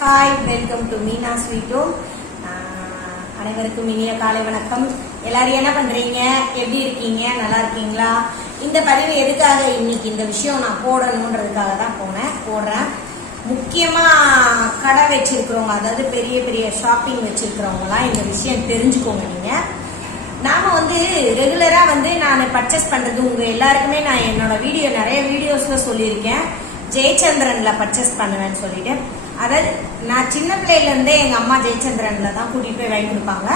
Hi, welcome to Meena sweet home. அனைவருக்கும் இனிய காலை வணக்கம். எல்லாரும் என்ன பண்றீங்க? எப்படி இருக்கீங்க? நல்லா இருக்கீங்களா? இந்த பதிவு எதுக்காக இன்னைக்கு இந்த விஷயம் நான் போடணுன்றதுக்காக தான் போடுறேன். முக்கியமா கடை வச்சிருக்கிறவங்க, அதாவது பெரிய பெரிய ஷாப்பிங் வச்சிருக்கிறவங்கலாம் இந்த விஷயம் தெரிஞ்சுக்கோங்க. நீங்க நாம ரெகுலரா நான் பர்ச்சேஸ் பண்றது உங்க எல்லாருக்குமே நான் என்னோட நிறைய வீடியோஸ்ல சொல்லியிருக்கேன். ஜெயச்சந்திரன்ல பர்ச்சேஸ் பண்ணுவேன்னு சொல்லிட்டு, அதாவது நான் சின்ன பிள்ளையில இருந்தே எங்க அம்மா ஜெயச்சந்திரன்ல தான் கூட்டிட்டு போய் வாங்கி கொடுப்பாங்க.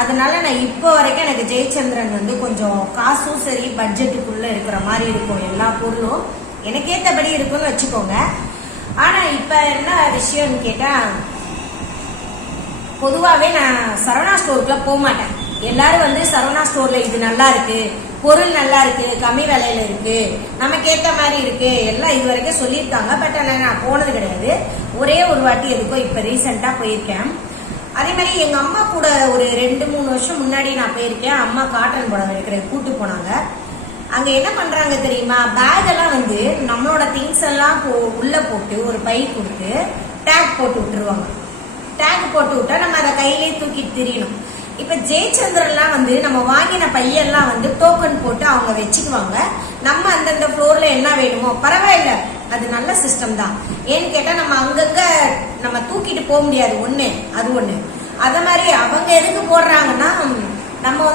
அதனால நான் இப்போ வரைக்கும் எனக்கு ஜெயச்சந்திரன் கொஞ்சம் காசும் சரி பட்ஜெட்டுக்குள்ள இருக்கிற மாதிரி இருக்கும். எல்லா பொருளும் எனக்கு ஏற்றபடி இருக்கும்னு வச்சுக்கோங்க. ஆனா இப்ப என்ன விஷயம்னு கேட்டா, பொதுவாவே நான் சரவணா ஸ்டோருக்குள்ள போக மாட்டேன். எல்லாரும் சரவணா ஸ்டோர்ல இது நல்லா இருக்கு, பொருள் நல்லா இருக்கு, கம்மி விலையில இருக்கு, நமக்கு ஏத்த மாதிரி இருக்கு எல்லாம் இது வரைக்கும் சொல்லியிருக்காங்க. பட் நான் போனது கிடையாது. ஒரே ஒரு வாட்டி எதுக்கோ இப்ப ரீசெண்டா போயிருக்கேன். அதே மாதிரி எங்க அம்மா கூட ஒரு 2-3 வருஷம் முன்னாடி நான் போயிருக்கேன். அம்மா காட்டன் புடவை எடுக்கிறது கூட்டு போனாங்க. அங்க என்ன பண்றாங்க தெரியுமா? பேக் எல்லாம் நம்மளோட திங்ஸ் எல்லாம் உள்ள போட்டு ஒரு பை கொடுத்து டேக் போட்டு விட்டுருவாங்க. டேக் போட்டு விட்டா நம்ம அதை கையிலேயே தூக்கிட்டு திரியணும். இப்ப ஜெயச்சந்திரன்லாம் நம்ம வாங்கின பையெல்லாம் டோக்கன் போட்டு அவங்க வச்சுக்குவாங்க. நம்ம அந்தந்த ஃப்ளோர்ல என்ன வேணுமோ பரவாயில்ல, அது நல்ல சிஸ்டம் தான். ஏன்னு கேட்டா நம்ம அங்கங்க நம்ம தூக்கிட்டு போக முடியாது, அது ஒண்ணு. அத மாதிரி அவங்க எதுக்கு போடுறாங்கன்னா, நம்ம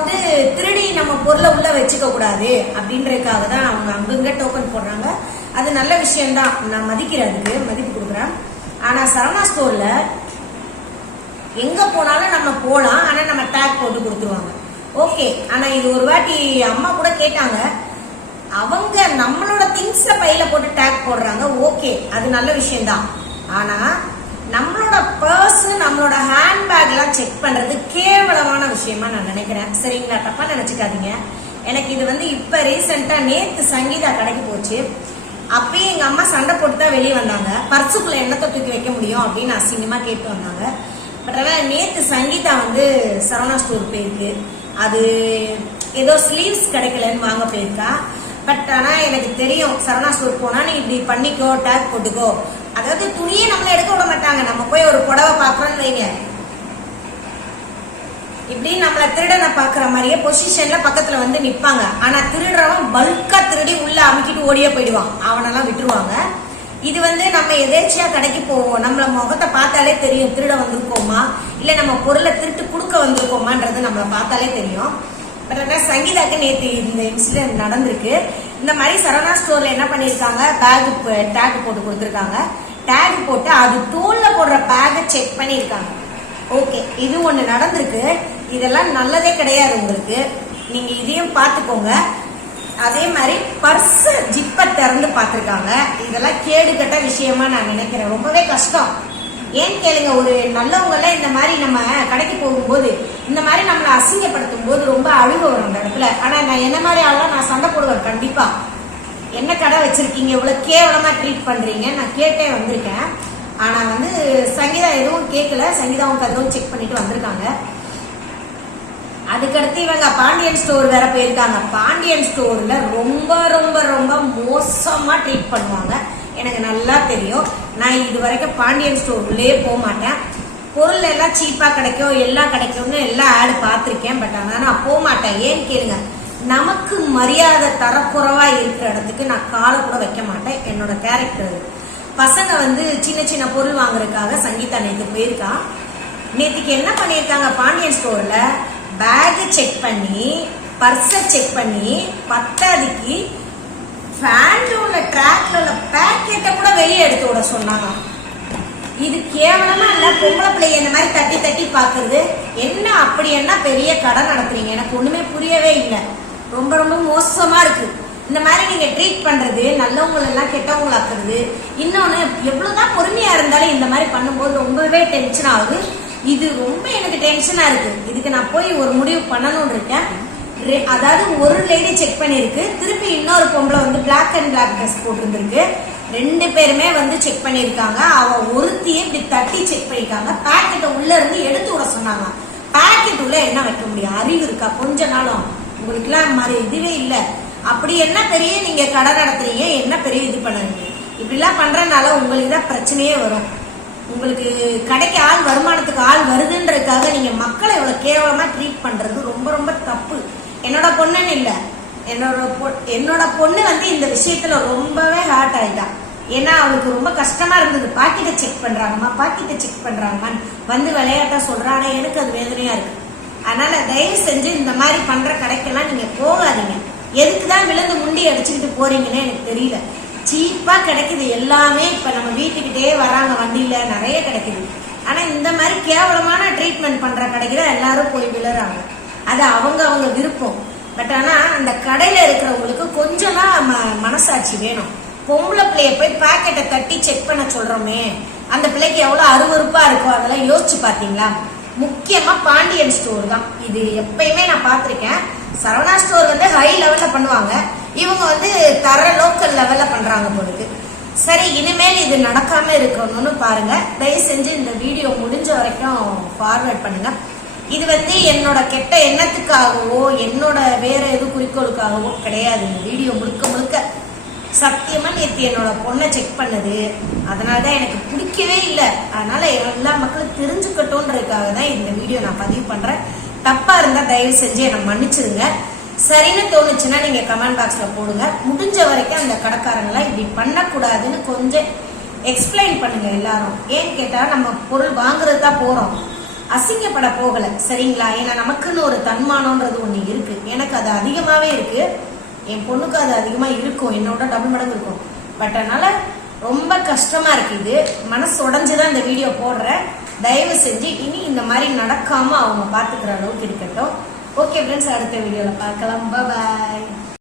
திருடி நம்ம பொருளை உள்ள வச்சுக்க கூடாது அப்படின்றதுக்காக தான் அவங்க அங்கங்க டோக்கன் போடுறாங்க. அது நல்ல விஷயம்தான், நான் மதிக்கிறதுக்கு மதிப்பு கொடுக்குறேன். ஆனா சரவணா ஸ்டோர்ல எங்க போனாலும் நம்ம போலாம், ஆனா நம்ம டேக் போட்டு கொடுத்துருவாங்க. ஓகே. ஆனா இது ஒரு வாட்டி அம்மா கூட கேட்டாங்க, அவங்க நம்மளோட திங்ஸ் பையில போட்டு டேக் போடுறாங்க. ஓகே, அது நல்ல விஷயம் தான். ஆனா நம்மளோட பர்ஸ், நம்மளோட ஹேண்ட்பேக் எல்லாம் செக் பண்றது கேவலமான விஷயமா நான் நினைக்கிறேன். சரிங்களா? தப்பா நினைச்சுக்காதீங்க. எனக்கு இது இப்ப ரீசெண்டா நேத்து சங்கீதா கடைக்கு போச்சு. அப்பயே எங்க அம்மா சண்டை போட்டு தான் வெளியே வந்தாங்க. பர்சுக்குள்ள எண்ணத்தை தூக்கி வைக்க முடியும் அப்படின்னு அசிங்கமா கேட்டு வந்தாங்க. பட் ஆனால் நேற்று சங்கீதா சரவணா ஸ்டோர் போயிருக்கு. அது ஏதோ ஸ்லீவ்ஸ் கிடைக்கலன்னு வாங்க போயிருக்கா. பட் ஆனால் எனக்கு தெரியும், சரவணா ஸ்டோர் போனா நீ இப்படி பண்ணிக்கோ, டேக் போட்டுக்கோ. அதாவது துணியே நம்மள எடுக்க விட மாட்டாங்க. நம்ம போய் ஒரு புடவை பாக்குறோம்னு வைங்க, இப்படி நம்மள திருடனை பாக்குற மாதிரியே பொசிஷன்ல பக்கத்துல நிப்பாங்க. ஆனா திருடுறவன் பல்கா திருடி உள்ள அமுக்கிட்டு ஓடியே போயிடுவான். அவனெல்லாம் விட்டுருவாங்க. இது நம்ம எதேச்சியா கடைக்கு போவோம், நம்மள முகத்தை பார்த்தாலே தெரியும் திருட வந்திருக்கோமா இல்ல நம்ம பொருளை திருட்டு கொடுக்க வந்திருக்கோமான்றது நம்மளை பார்த்தாலே தெரியும். பட் ஆனால் சங்கீதாக்கு நேற்று இந்த இன்சிடென்ட் நடந்திருக்கு. இந்த மாதிரி சரவணா ஸ்டோர்ல என்ன பண்ணிருக்காங்க, பேக் டேக் போட்டு கொடுத்துருக்காங்க. டேக் போட்டு அது தோல்ல போடுற பேக்கை செக் பண்ணிருக்காங்க. ஓகே, இது ஒண்ணு நடந்திருக்கு. இதெல்லாம் நல்லதே கிடையாது உங்களுக்கு. நீங்க இதையும் பார்த்துக்கோங்க. அதே மாதிரி பர்ஸ் ஜிப்பை திறந்து பார்த்துருக்காங்க. இதெல்லாம் கேடு கட்ட விஷயமா நான் நினைக்கிறேன். ரொம்பவே கஷ்டம். ஏன்னு கேளுங்க, ஒரு நல்லவங்க எல்லாம் இந்த மாதிரி நம்ம கடைக்கு போகும்போது இந்த மாதிரி நம்மளை அசிங்கப்படுத்தும் போது ரொம்ப அழுக வரும் அந்த இடத்துல. ஆனா நான் என்ன மாதிரி ஆளா நான் சண்டை போடுவேன் கண்டிப்பா. என்ன கடை வச்சிருக்கீங்க, இவ்வளவு கேவலமா ட்ரீட் பண்றீங்க நான் கேட்டே வந்திருக்கேன். ஆனா சங்கீதா எதுவும் கேட்கல. சங்கீதாவும் கதவும் செக் பண்ணிட்டு வந்திருக்காங்க. அதுக்கடுத்து இவங்க பாண்டியன் ஸ்டோர் வேற போயிருக்காங்க. பாண்டியன் ஸ்டோர்ல ரொம்ப ரொம்ப ரொம்ப மோசமா ட்ரீட் பண்ணுவாங்க. எனக்கு நல்லா தெரியும். நான் இது வரைக்கும் பாண்டியன் ஸ்டோர் உள்ளே போக மாட்டேன். பொருள் எல்லாம் சீப்பா கிடைக்கும், எல்லாம் கிடைக்கும்னு எல்லாம் ஆடு பார்த்துருக்கேன். பட் ஆனா நான் போக மாட்டேன். ஏன்னு கேளுங்க, நமக்கு மரியாதை தரக்குறைவா இருக்கிற இடத்துக்கு நான் காலை கூட வைக்க மாட்டேன். என்னோட கேரக்டர். பசங்க சின்ன சின்ன பொருள் வாங்குறதுக்காக சங்கீதா நேற்று போயிருக்கா. நேற்றுக்கு என்ன பண்ணியிருக்காங்க, பாண்டியன் ஸ்டோர்ல பேக் செக் பண்ணி, பர்ஸை செக் பண்ணி, பத்தாதிக்கு ஃபேன்ல உள்ள ட்ராக்ல உள்ள பேக்கெட்டை கூட வெளியே எடுத்து விட சொன்னாங்க. இது கேவலமா இல்ல? பொம்பளை பிள்ளைங்க இந்த மாதிரி தட்டி தட்டி பாக்குறது என்ன? அப்படி என்ன பெரிய கடை நடத்துறீங்க? எனக்கு ஒண்ணுமே புரியவே இல்லை. ரொம்ப ரொம்ப மோசமா இருக்கு. இந்த மாதிரி நீங்க ட்ரீட் பண்றது, நல்லவங்களை எல்லாம் கெட்டவங்களாக்குறது. இன்னொன்னு, எவ்வளவுதான் பொறுமையா இருந்தாலும் இந்த மாதிரி பண்ணும்போது ரொம்பவே டென்ஷன் ஆகுது. இது ரொம்ப எனக்கு டென்ஷனா இருக்கு. இதுக்கு நான் போய் ஒரு முடிவு பண்ணணும்னு இருக்கேன். அதாவது ஒரு லேடி செக் பண்ணிருக்கு, திருப்பி இன்னொரு பொம்பளை பிளாக் அண்ட் பிளாக் ட்ரெஸ் போட்டிருந்திருக்கு. 2 பேருமே செக் பண்ணிருக்காங்க. அவ ஒருத்தியே இப்படி தட்டி செக் பண்ணிருக்காங்க. பேக்கெட்டை உள்ள இருந்து எடுத்து விட சொன்னாங்க. பேக்கெட் உள்ள என்ன வைக்க முடியும்? அறிவு இருக்கா கொஞ்ச நாளும்? உங்களுக்கு எல்லாம் மாதிரி இதுவே இல்லை. அப்படி என்ன பெரிய நீங்க கடை நடத்துறீங்க, என்ன பெரிய இது பண்ணுறீங்க? இப்படிலாம் பண்றதுனால உங்களுக்கு தான் பிரச்சனையே வரும். உங்களுக்கு கடைக்கு ஆள் வருமானத்துக்கு ஆள் வருதுன்றதுக்காக நீங்க மக்களை இவ்வளவு கேவலமா ட்ரீட் பண்றது ரொம்ப ரொம்ப தப்பு. என்னோட பொண்ணுன்னு இல்ல, என்னோட பொண்ணு வந்து இந்த விஷயத்துல ரொம்பவே ஹார்ட் ஆயிட்டா. ஏன்னா அவளுக்கு ரொம்ப கஷ்டமா இருந்தது. பாக்கெட்டை செக் பண்றாங்கம்மா, பாக்கெட்டை செக் பண்றாங்கம்மான்னு வந்து விளையாட்டா சொல்றா. ஆனா எனக்கு அது வேதனையா இருக்கு. அதனால தயவு செஞ்சு இந்த மாதிரி பண்ற கடைக்கெல்லாம் நீங்க போகாதீங்க. எதுக்குதான் விழுந்து முண்டி அடிச்சுக்கிட்டு போறீங்கன்னு எனக்கு தெரியல. சீப்பா கிடைக்குது எல்லாமே. இப்ப நம்ம வீட்டுக்கிட்டே வராங்க, வண்டியில நிறைய கிடைக்குது. ஆனா இந்த மாதிரி கேவலமான ட்ரீட்மெண்ட் பண்ற கடைக்கு தான் எல்லாரும் போய் விழுறாங்க. அது அவங்க விருப்பம். பட் ஆனா அந்த கடையில இருக்கிறவங்களுக்கு கொஞ்சம்லாம் மனசாட்சி வேணும். பொம்பளை பிள்ளைய போய் பாக்கெட்டை தட்டி செக் பண்ண சொல்றோமே, அந்த பிள்ளைக்கு எவ்வளவு அருவருப்பா இருக்கும் அதெல்லாம் யோசிச்சு பாத்தீங்களா? முக்கியமா பாண்டியன் ஸ்டோர் தான் இது. எப்பயுமே நான் பாத்திருக்கேன். சரவணா ஸ்டோர் வந்து ஹை லெவல்ல பண்ணுவாங்க, இவங்க வந்து தர லோக்கல் லெவல்ல பண்றாங்க போலுக்கு. சரி, இனிமேல் இது நடக்காம இருக்கணும்னு பாருங்க. தயவு செஞ்சு இந்த வீடியோ முடிஞ்ச வரைக்கும் ஃபார்வர்ட் பண்ணுங்க. இது வந்து என்னோட கெட்ட எண்ணத்துக்காகவோ என்னோட வேற எது குறிக்கோளுக்காகவோ கிடையாது. இந்த வீடியோ முழுக்க சத்தியமா நேற்று என்னோட பொண்ணை செக் பண்ணது, அதனாலதான் எனக்கு பிடிக்கவே இல்லை. அதனால எல்லா மக்களும் தெரிஞ்சுக்கட்டும்ன்றதுக்காக தான் இந்த வீடியோ நான் பதிவு பண்றேன். தப்பா இருந்தா தயவு செஞ்சு என்னை மன்னிச்சிருங்க. சரின்னு தோணுச்சுன்னா நீங்க கமெண்ட் பாக்ஸ்ல போடுங்க. முடிஞ்ச வரைக்கும் அந்த கடைக்காரங்களாம் இப்படி பண்ணக்கூடாதுன்னு கொஞ்சம் எக்ஸ்பிளைன் பண்ணுங்க எல்லாரும். ஏன்னு கேட்டா நம்ம பொருள் வாங்குறது தான் போறோம், அசிங்கப்பட போகல. சரிங்களா? ஏன்னா நமக்குன்னு ஒரு தன்மானம்ன்றது ஒண்ணு இருக்கு. எனக்கு அது அதிகமாவே இருக்கு, என் பொண்ணுக்கு அது அதிகமா இருக்கும், என்னோட டபுள் மடங்கு இருக்கும். பட் அதனால ரொம்ப கஷ்டமா இருக்கு. இது மனசு உடஞ்சுதான் இந்த வீடியோ போடுறேன். தயவு செஞ்சு இனி இந்த மாதிரி நடக்காம அவங்க பாத்துக்கிற அளவுக்கு இருக்கட்டும். ஓகே ஃப்ரெண்ட்ஸ், அடுத்த வீடியோல பார்க்கலாம். பாய்.